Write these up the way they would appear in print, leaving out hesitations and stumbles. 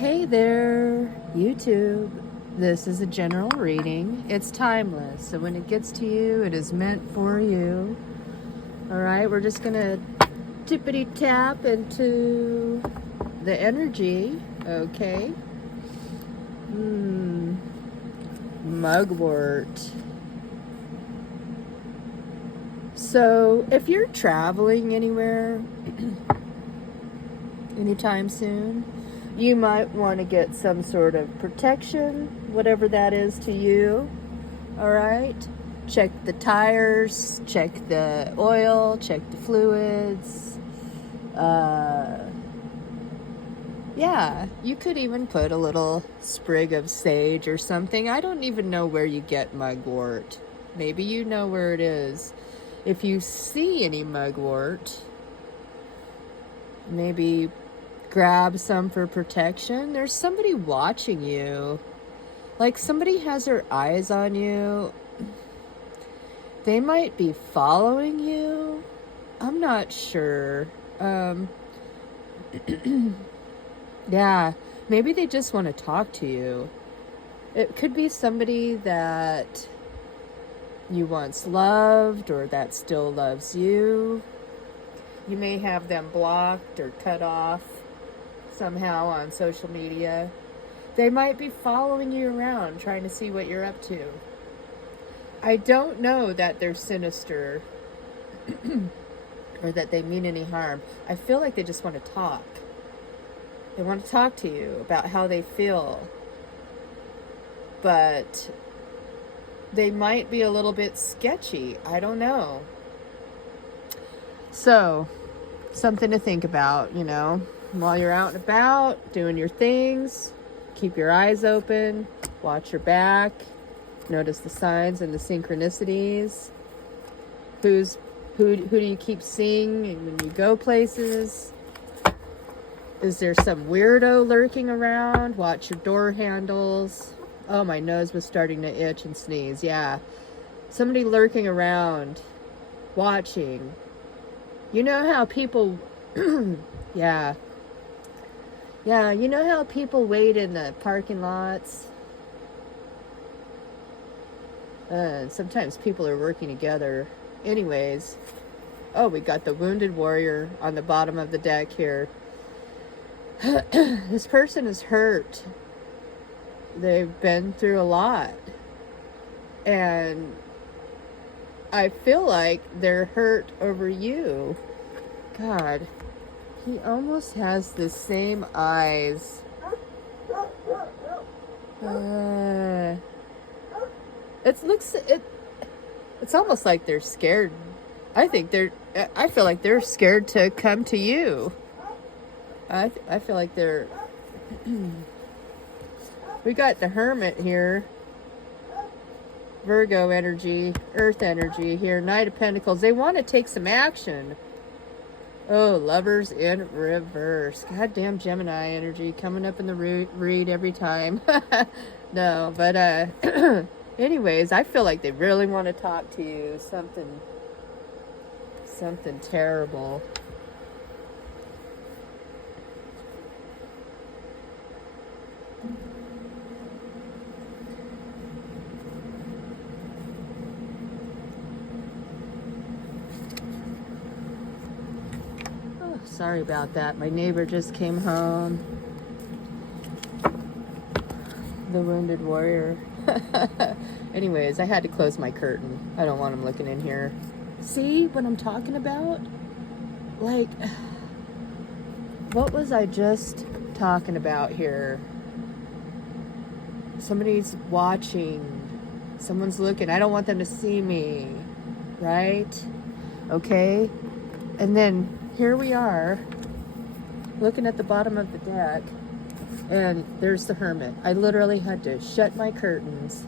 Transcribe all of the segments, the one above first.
Hey there, YouTube. This is a general reading. It's timeless, so when it gets to you, it is meant for you. All right, we're just gonna tippity tap into the energy, okay? Mugwort. So, if you're traveling anywhere anytime soon, you might want to get some sort of protection, whatever that is to you. All right, check the tires, check the oil, check the fluids. Yeah, you could even put a little sprig of sage or something. I don't even know where you get mugwort. Maybe you know where it is. If you see any mugwort, maybe grab some for protection. There's somebody watching you. Like somebody has their eyes on you. They might be following you. I'm not sure. Yeah, maybe they just want to talk to you. It could be somebody that you once loved or that still loves you. You may have them blocked or cut off somehow on social media. They might be following you around trying to see what you're up to. I don't know that they're sinister or that they mean any harm. I feel like they just want to talk. They want to talk to you about how they feel. But they might be a little bit sketchy. I don't know. So, something to think about, while you're out and about, doing your things. Keep your eyes open, watch your back, notice the signs and the synchronicities. Who do you keep seeing when you go places? Is there some weirdo lurking around? Watch your door handles. Oh, my nose was starting to itch and sneeze. Yeah. Somebody lurking around, watching. You know how people... Yeah. Yeah, you know how people wait in the parking lots? Sometimes people are working together. Anyways. Oh, we got the Wounded Warrior on the bottom of the deck here. This person is hurt. They've been through a lot. And I feel like they're hurt over you. God. He almost has the same eyes. It's almost like they're scared. I feel like they're scared to come to you. I feel like they're... We got the Hermit here. Virgo energy, Earth energy here, Knight of Pentacles. They want to take some action. Oh, Lovers in reverse. Goddamn Gemini energy coming up in the read every time. No, but anyways, I feel like they really want to talk to you. Something terrible. Sorry about that. My neighbor just came home. The Wounded Warrior. Anyways, I had to close my curtain. I don't want him looking in here. See what I'm talking about? Like, what was I just talking about here? Somebody's watching. Someone's looking. I don't want them to see me. Right? Okay? And then here we are, looking at the bottom of the deck, and there's the Hermit. I literally had to shut my curtains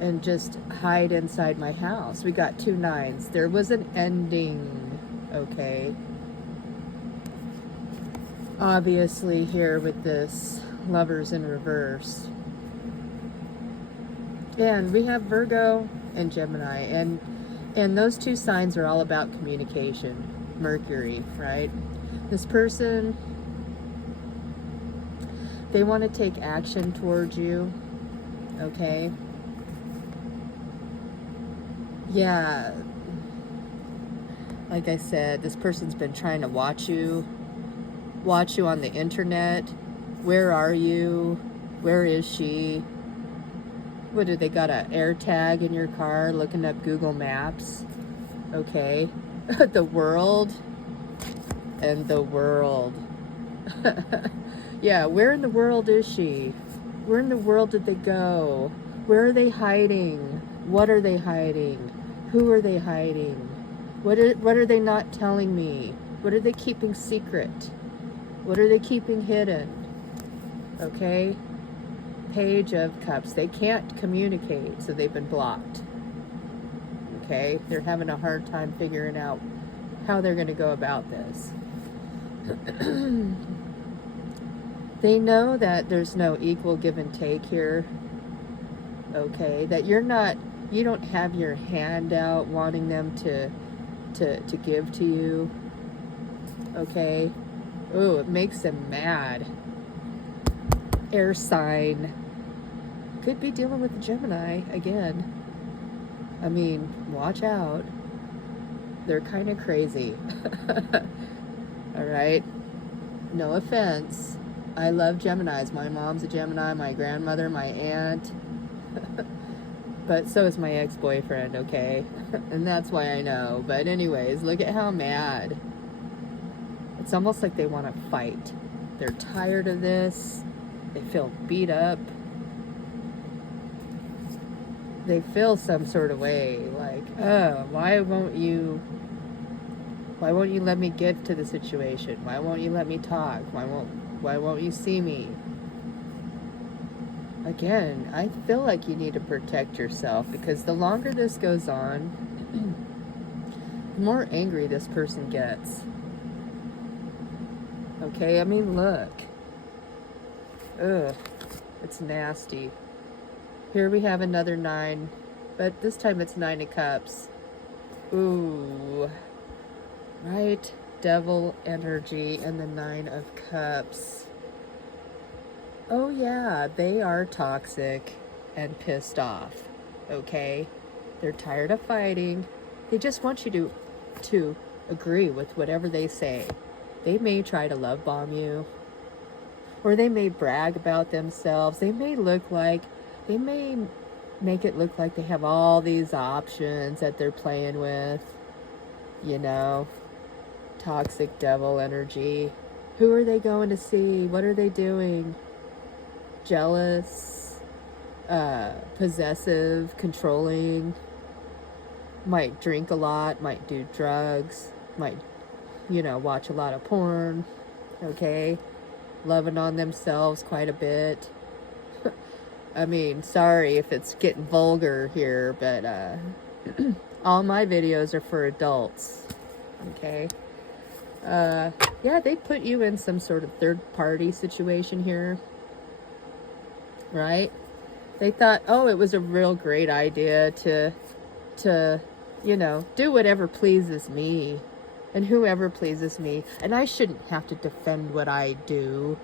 and just hide inside my house. We got 2 9s. There was an ending, okay? Obviously here with this Lovers in reverse. And we have Virgo and Gemini, and those 2 signs are all about communication. Mercury, right? This person They want to take action towards you, okay? Yeah, like I said, this person's been trying to watch you on the internet. Where are you? Where is she? What, do they got an air tag in your car looking up Google Maps? Okay. The world and the world. Yeah, where in the world is she? Where in the world did they go? Where are they hiding? What are they hiding? Who are they hiding? What are they not telling me? What are they keeping secret? What are they keeping hidden? Okay? Page of Cups. They can't communicate, so they've been blocked. Okay? They're having a hard time figuring out how they're going to go about this. They know that there's no equal give and take here. Okay? That you don't have your hand out wanting them to give to you. Okay? Oh, it makes them mad. Air sign. Could be dealing with the Gemini again. I mean, watch out. They're kind of crazy. All right? No offense. I love Geminis. My mom's a Gemini, my grandmother, my aunt. But so is my ex-boyfriend, okay? And that's why I know. But anyways, look at how mad. It's almost like they want to fight. They're tired of this. They feel beat up. They feel some sort of way, like, oh, why won't you let me get to the situation? Why won't you let me talk? Why won't you see me? Again, I feel like you need to protect yourself, because the longer this goes on, the more angry this person gets. Okay, I mean, look. Ugh, it's nasty. Here we have another 9, but this time it's 9 of Cups. Ooh. Right? Devil energy and the 9 of Cups. Oh yeah, they are toxic and pissed off. Okay? They're tired of fighting. They just want you to agree with whatever they say. They may try to love bomb you, or they may brag about themselves. They may make it look like they have all these options that they're playing with. You know, toxic devil energy. Who are they going to see? What are they doing? Jealous, possessive, controlling. Might drink a lot, might do drugs, might, watch a lot of porn. Okay? Loving on themselves quite a bit. I mean, sorry if it's getting vulgar here, but all my videos are for adults. Okay? Yeah, they put you in some sort of third-party situation here. Right? They thought, oh, it was a real great idea to do whatever pleases me and whoever pleases me. And I shouldn't have to defend what I do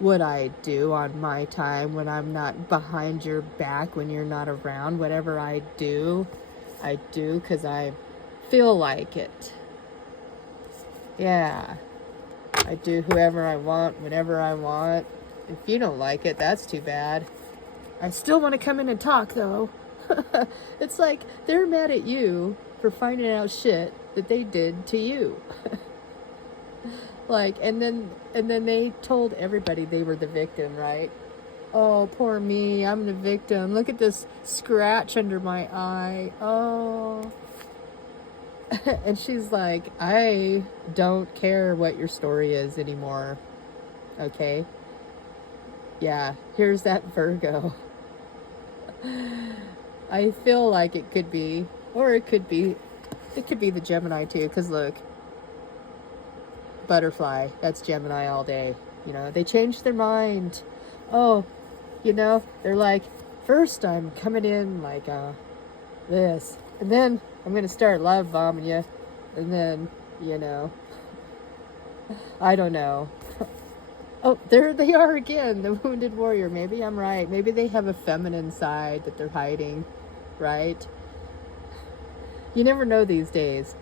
on my time when I'm not behind your back, when you're not around. Whatever I do because I feel like it. Yeah. I do whoever I want, whenever I want. If you don't like it, that's too bad. I still want to come in and talk, though. It's like they're mad at you for finding out shit that they did to you. Like, and then they told everybody they were the victim, right? Oh, poor me, I'm the victim. Look at this scratch under my eye. Oh. And she's like, I don't care what your story is anymore. Okay? Yeah, here's that Virgo. I feel like it could be, or it could be the Gemini too, because look, butterfly, that's Gemini all day. They changed their mind. Oh, they're like, first I'm coming in like this, and then I'm gonna start love bombing you, and then I don't know. Oh, there they are again, the wounded warrior. Maybe I'm right. Maybe they have a feminine side that they're hiding, right? You never know these days.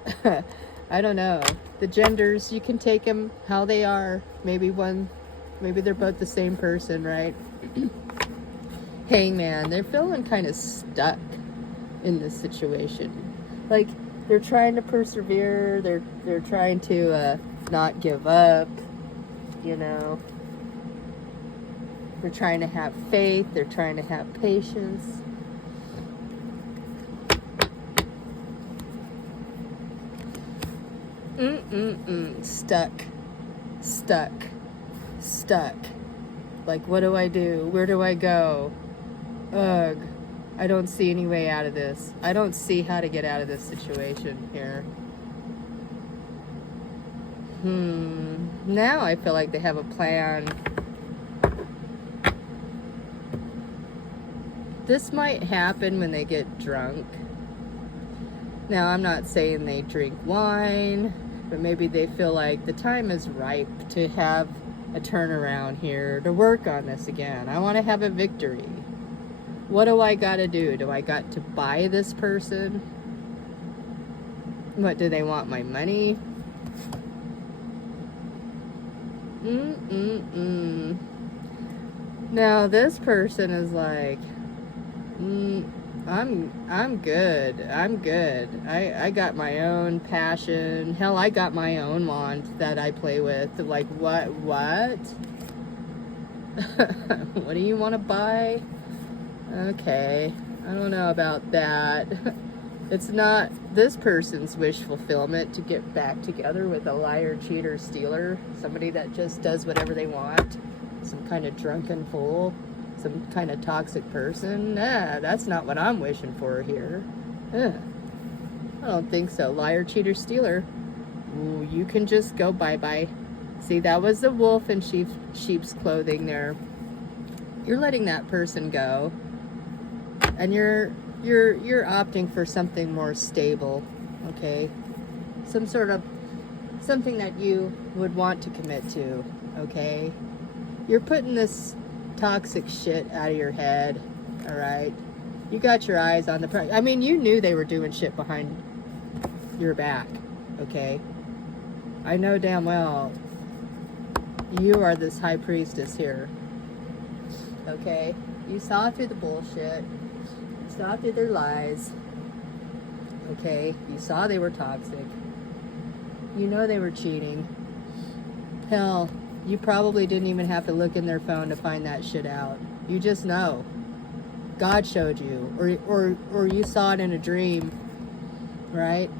I don't know. The genders, you can take them how they are. Maybe they're both the same person, right? Hangman, they're feeling kind of stuck in this situation. Like, they're trying to persevere. They're trying to not give up, you know. They're trying to have faith. They're trying to have patience. Stuck. Like, what do I do? Where do I go? Ugh. I don't see any way out of this. I don't see how to get out of this situation here. Now I feel like they have a plan. This might happen when they get drunk. Now, I'm not saying they drink wine, but maybe they feel like the time is ripe to have a turnaround here, to work on this again. I want to have a victory. What do I got to do? Do I got to buy this person? What, do they want my money? Now, this person is like, I'm good. I got my own passion. Hell, I got my own wand that I play with. Like, what? What do you want to buy? Okay, I don't know about that. It's not this person's wish fulfillment to get back together with a liar, cheater, stealer, somebody that just does whatever they want, some kind of drunken fool, some kind of toxic person. Nah, that's not what I'm wishing for here. I don't think so. Liar, cheater, stealer. Ooh, you can just go bye-bye. See, that was the wolf in sheep's clothing there. You're letting that person go, and you're opting for something more stable, okay? Something that you would want to commit to, okay? You're putting this toxic shit out of your head, all right? You got your eyes on the prize. I mean, you knew they were doing shit behind your back, okay? I know damn well you are this high priestess here, okay? You saw through the bullshit. You saw through their lies, okay? You saw they were toxic. You know they were cheating. Hell, you probably didn't even have to look in their phone to find that shit out. You just know. God showed you, or you saw it in a dream, right?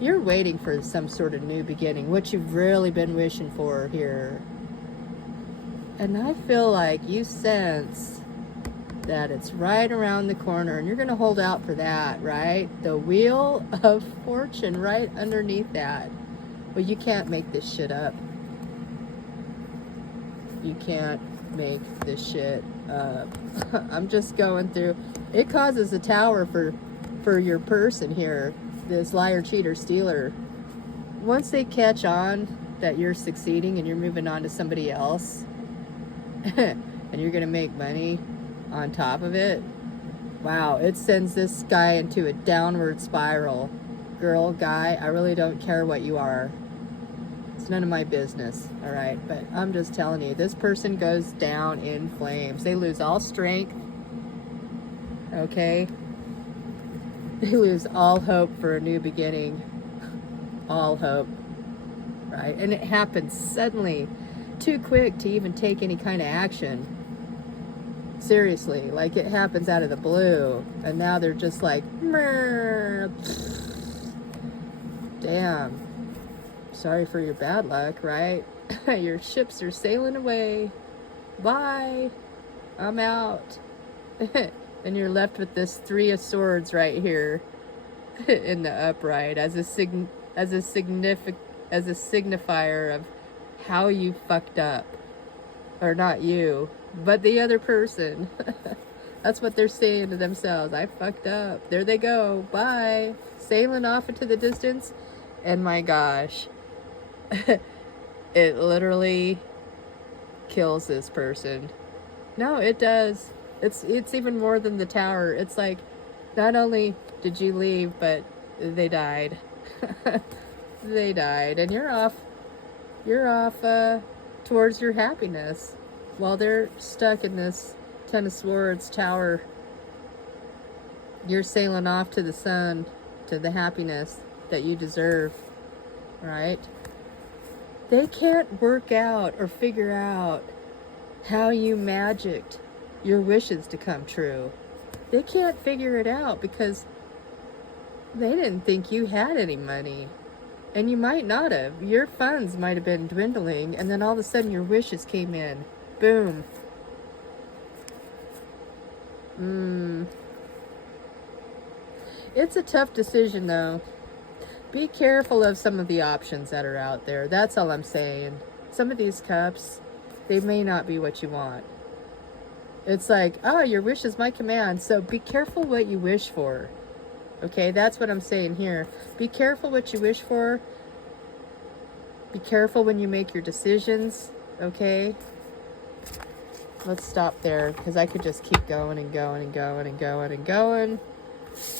You're waiting for some sort of new beginning, what you've really been wishing for here. And I feel like you sense that it's right around the corner, and you're going to hold out for that, right? The wheel of fortune right underneath that. Well, you can't make this shit up. You can't make this shit up. I'm just going through. It causes a tower for your person here, this liar, cheater, stealer. Once they catch on that you're succeeding and you're moving on to somebody else, and you're gonna make money on top of it, wow, it sends this guy into a downward spiral. Girl, guy, I really don't care what you are. It's none of my business, all right? But I'm just telling you, this person goes down in flames. They lose all strength, okay? They lose all hope for a new beginning. All hope, right? And it happens suddenly, too quick to even take any kind of action. Seriously, like it happens out of the blue. And now they're just like, damn. Sorry for your bad luck, right? Your ships are sailing away. Bye. I'm out. And you're left with this 3 of swords right here in the upright as a signifier of how you fucked up. Or not you, but the other person. That's what they're saying to themselves. I fucked up. There they go. Bye. Sailing off into the distance. And my gosh, it literally kills this person. No, it does. It's even more than the tower. It's like, not only did you leave, but they died. They died, and you're off towards your happiness while they're stuck in this Ten of Swords tower. You're sailing off to the sun, to the happiness that you deserve, right? They can't work out or figure out how you magicked your wishes to come true. They can't figure it out because they didn't think you had any money. And you might not have. Your funds might have been dwindling, and then all of a sudden your wishes came in. Boom. It's a tough decision, though. Be careful of some of the options that are out there. That's all I'm saying. Some of these cups, they may not be what you want. It's like, oh, your wish is my command. So be careful what you wish for. Okay, that's what I'm saying here. Be careful what you wish for. Be careful when you make your decisions. Okay? Let's stop there because I could just keep going and going and going and going and going.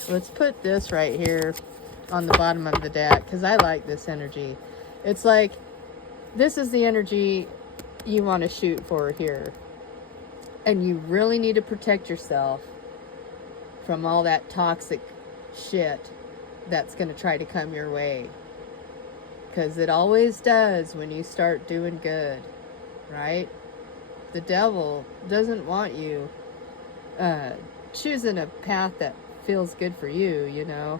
Let's put this right here on the bottom of the deck because I like this energy. It's like, this is the energy you want to shoot for here. And you really need to protect yourself from all that toxic shit that's going to try to come your way. Because it always does when you start doing good, right? The devil doesn't want you choosing a path that feels good for you, you know.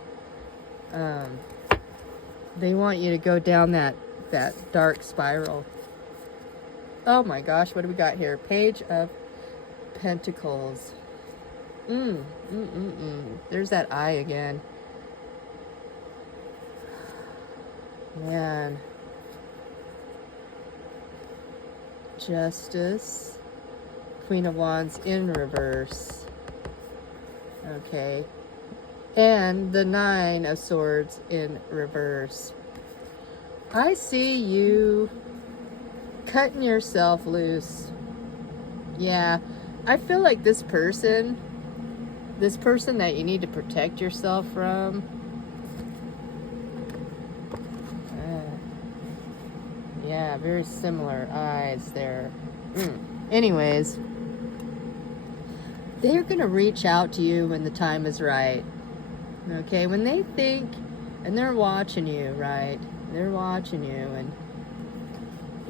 They want you to go down that dark spiral. Oh my gosh, what do we got here? Page of Pentacles. There's that eye again. Man. Justice. Queen of Wands in reverse. Okay. And the Nine of Swords in reverse. I see you cutting yourself loose. Yeah. I feel like this person that you need to protect yourself from, yeah, very similar eyes there. Anyways, they're going to reach out to you when the time is right. Okay, when they think, and they're watching you, right? They're watching you, and,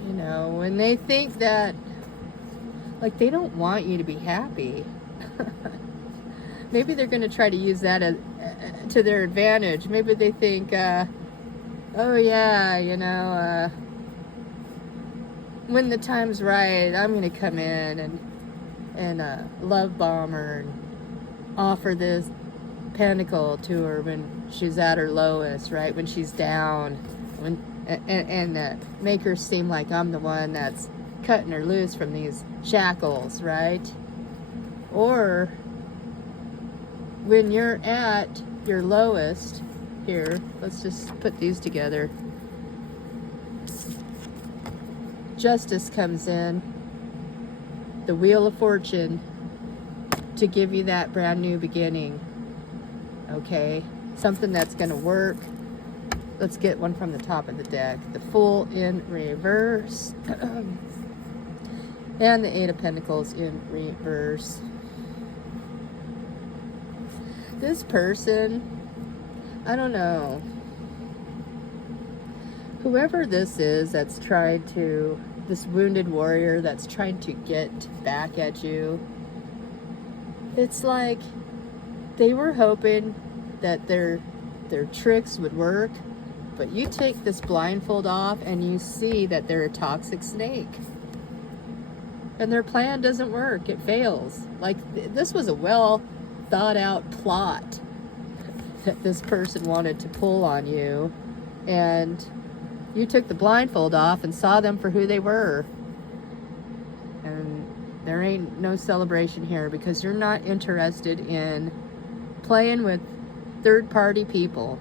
you know, when they think that, like, they don't want you to be happy. Maybe they're going to try to use that to their advantage. Maybe they think, oh yeah, you know, when the time's right, I'm going to come in and love bomb her and offer this pentacle to her when she's at her lowest, right? When she's down, and make her seem like I'm the one that's cutting her loose from these shackles, right? Or when you're at your lowest, here, let's just put these together. Justice comes in, the Wheel of Fortune, to give you that brand new beginning. Okay, something that's going to work. Let's get one from the top of the deck. The Fool in reverse. And the Eight of Pentacles in reverse. This person, I don't know. Whoever this is that's trying to, this wounded warrior that's trying to get back at you, it's like they were hoping that their tricks would work, but you take this blindfold off and you see that they're a toxic snake. And their plan doesn't work. It fails. Like, this was a well thought out plot that this person wanted to pull on you, and you took the blindfold off and saw them for who they were. And there ain't no celebration here because you're not interested in playing with third-party people.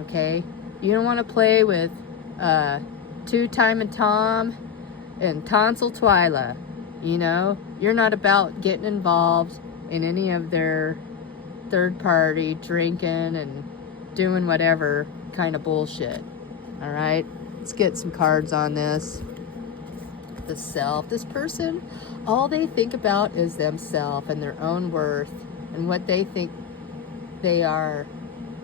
Okay? You don't want to play with Two Time and Tom and tonsil twila. You know, you're not about getting involved in any of their third party drinking and doing whatever kind of bullshit. All right, let's get some cards on this. The self. This person, all they think about is themselves and their own worth and what they think they are.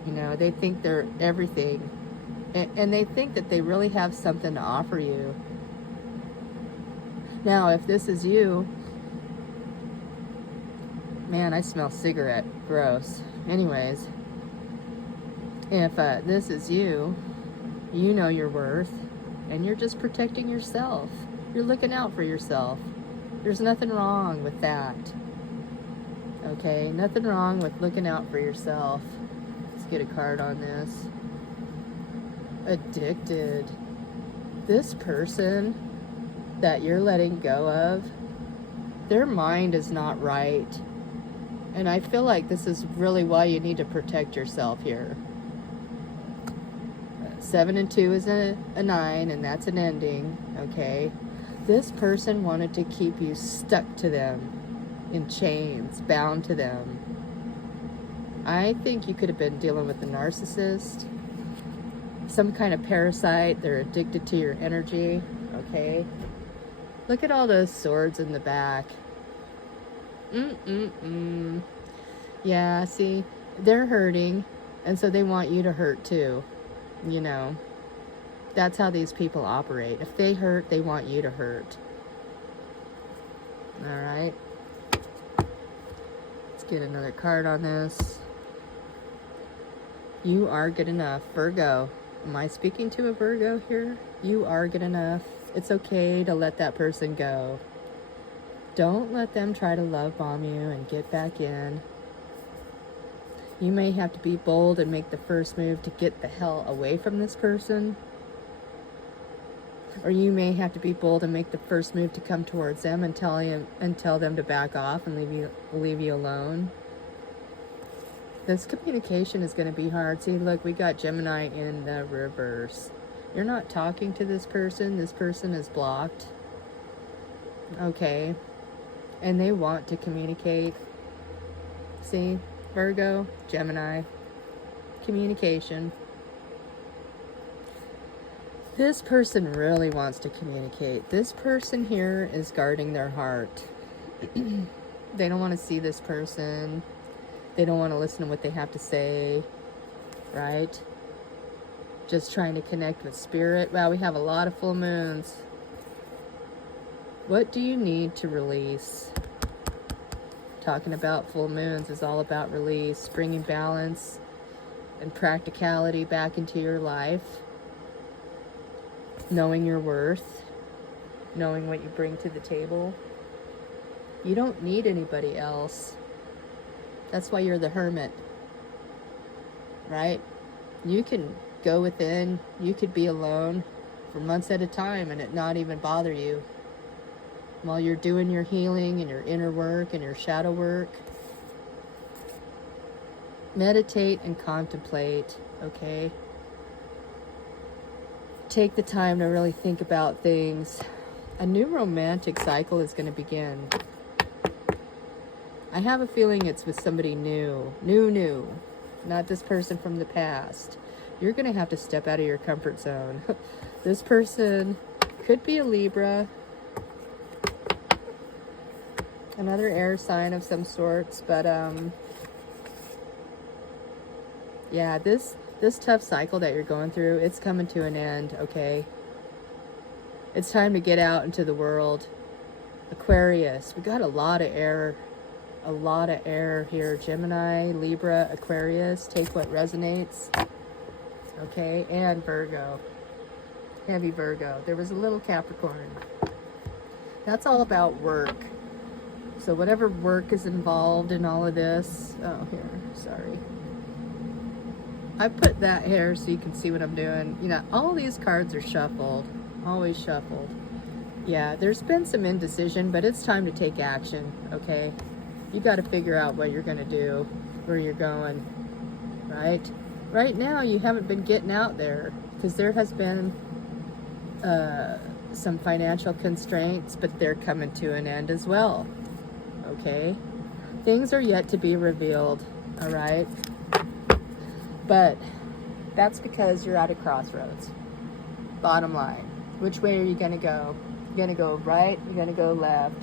You know, they think they're everything. And they think that they really have something to offer you. Now, if this is you, man, I smell cigarette. Gross. Anyways, if this is you, you know your worth, and you're just protecting yourself. You're looking out for yourself. There's nothing wrong with that. Okay? Nothing wrong with looking out for yourself. Let's get a card on this. Addicted. This person that you're letting go of, their mind is not right. And I feel like this is really why you need to protect yourself here. 7 and 2 is a 9, and that's an ending. Okay? This person wanted to keep you stuck to them, in chains, bound to them. I think you could have been dealing with a narcissist, some kind of parasite. They're addicted to your energy. Okay? Look at all those swords in the back. Yeah, see, they're hurting, and so they want you to hurt too. You know, that's how these people operate. If they hurt, they want you to hurt. All right. Let's get another card on this. You are good enough, Virgo. Am I speaking to a Virgo here? You are good enough. It's okay to let that person go. Don't let them try to love bomb you and get back in. You may have to be bold and make the first move to get the hell away from this person. Or you may have to be bold and make the first move to come towards them and tell them to back off and leave you alone. This communication is going to be hard. See, look, we got Gemini in the reverse. You're not talking to this person. This person is blocked. Okay. And they want to communicate. See? Virgo, Gemini, communication. This person really wants to communicate. This person here is guarding their heart. They don't want to see this person. They don't want to listen to what they have to say, right? Just trying to connect with spirit. Wow, we have a lot of full moons. What do you need to release? Talking about full moons is all about release, bringing balance and practicality back into your life, knowing your worth, knowing what you bring to the table. You don't need anybody else. That's why you're the hermit, right? You can go within, you could be alone for months at a time and it not even bother you. While you're doing your healing and your inner work and your shadow work, meditate and contemplate, okay? Take the time to really think about things. A new romantic cycle is going to begin. I have a feeling it's with somebody new, not this person from the past. You're going to have to step out of your comfort zone. This person could be a Libra, another air sign of some sorts, but yeah, this tough cycle that you're going through, it's coming to an end, okay? It's time to get out into the world. Aquarius, we got a lot of air here. Gemini, Libra, Aquarius, take what resonates, okay? And Virgo, heavy Virgo. There was a little Capricorn. That's all about work. So whatever work is involved in all of this, oh, here, sorry. I put that here so you can see what I'm doing. You know, all these cards are shuffled, always shuffled. Yeah, there's been some indecision, but it's time to take action, okay? You got to figure out what you're going to do, where you're going, right? Right now, you haven't been getting out there because there has been some financial constraints, but they're coming to an end as well. Okay? Things are yet to be revealed, all right? But that's because you're at a crossroads. Bottom line. Which way are you going to go? You're going to go right, you're going to go left.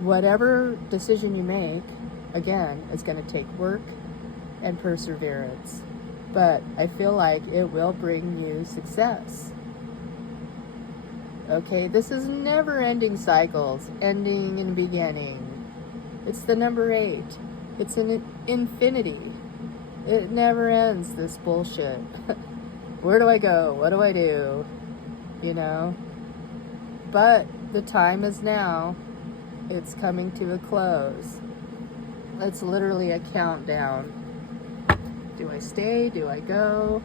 Whatever decision you make, again, it's going to take work and perseverance. But I feel like it will bring you success. Okay, this is never-ending cycles, ending and beginning. It's the number 8. It's an infinity. It never ends, this bullshit. Where do I go? What do I do? You know? But the time is now. It's coming to a close. It's literally a countdown. Do I stay? Do I go?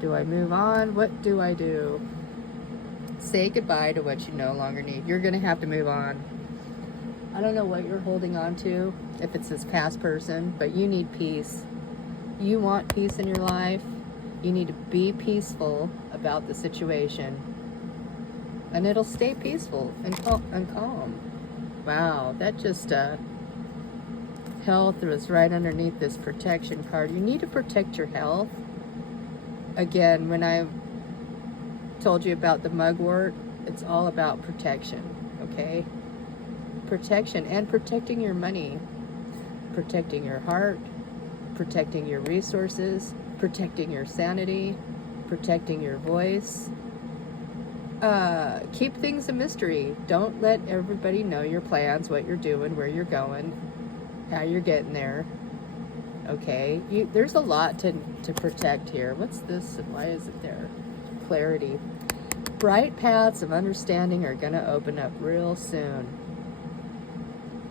Do I move on? What do I do? Say goodbye to what you no longer need. You're going to have to move on. I don't know what you're holding on to, if it's this past person, but you need peace. You want peace in your life. You need to be peaceful about the situation. And it'll stay peaceful and calm. Wow, that just, health was right underneath this protection card. You need to protect your health. Again, when I told you about the mugwort, it's all about protection, okay? Protection and protecting your money, protecting your heart, protecting your resources, protecting your sanity, protecting your voice. Keep things a mystery. Don't let everybody know your plans, what you're doing, where you're going, how you're getting there. Okay, there's a lot to protect here. What's this? Why is it there? Clarity. Bright paths of understanding are going to open up real soon.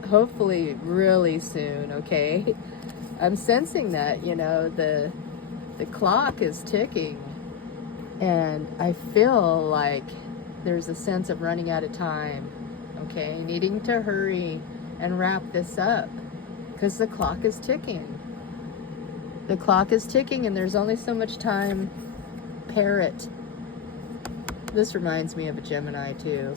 Hopefully really soon, okay? I'm sensing that, you know, the clock is ticking, and I feel like there's a sense of running out of time, okay? Needing to hurry and wrap this up, because the clock is ticking. The clock is ticking, and there's only so much time. Parrot. This reminds me of a Gemini, too.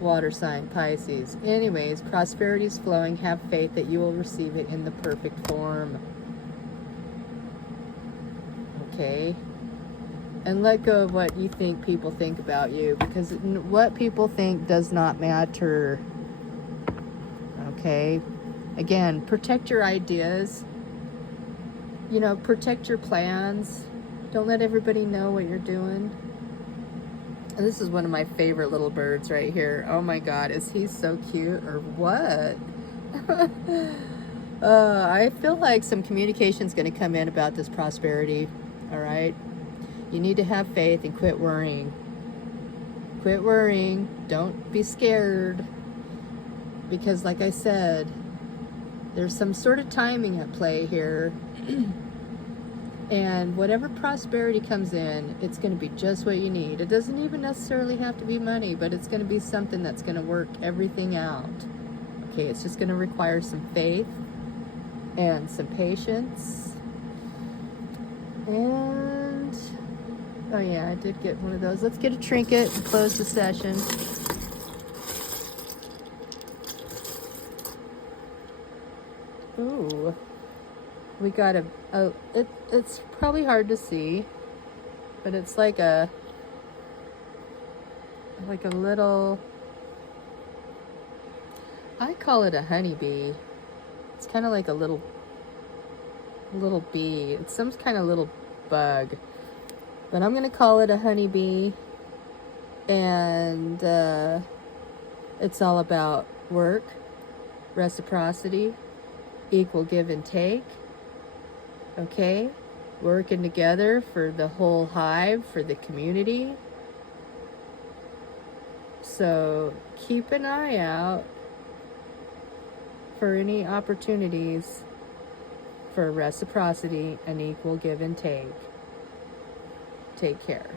Water sign, Pisces. Anyways, prosperity's flowing. Have faith that you will receive it in the perfect form. Okay? And let go of what you think people think about you, because what people think does not matter. Okay? Again, protect your ideas. You know, protect your plans. Don't let everybody know what you're doing. And this is one of my favorite little birds right here. Oh my God, is he so cute or what? I feel like some communication is going to come in about this prosperity. All right? You need to have faith and quit worrying. Quit worrying. Don't be scared. Because like I said, there's some sort of timing at play here. And whatever prosperity comes in, it's going to be just what you need. It doesn't even necessarily have to be money, but it's going to be something that's going to work everything out. Okay, it's just going to require some faith and some patience. And, oh yeah, I did get one of those. Let's get a trinket and close the session. Ooh. We got it's probably hard to see, but it's like a little, I call it a honeybee. It's kind of like a little bee. It's some kind of little bug, but I'm going to call it a honeybee. And it's all about work, reciprocity, equal give and take. Okay, working together for the whole hive, for the community. So keep an eye out for any opportunities for reciprocity and equal give and take. Take care.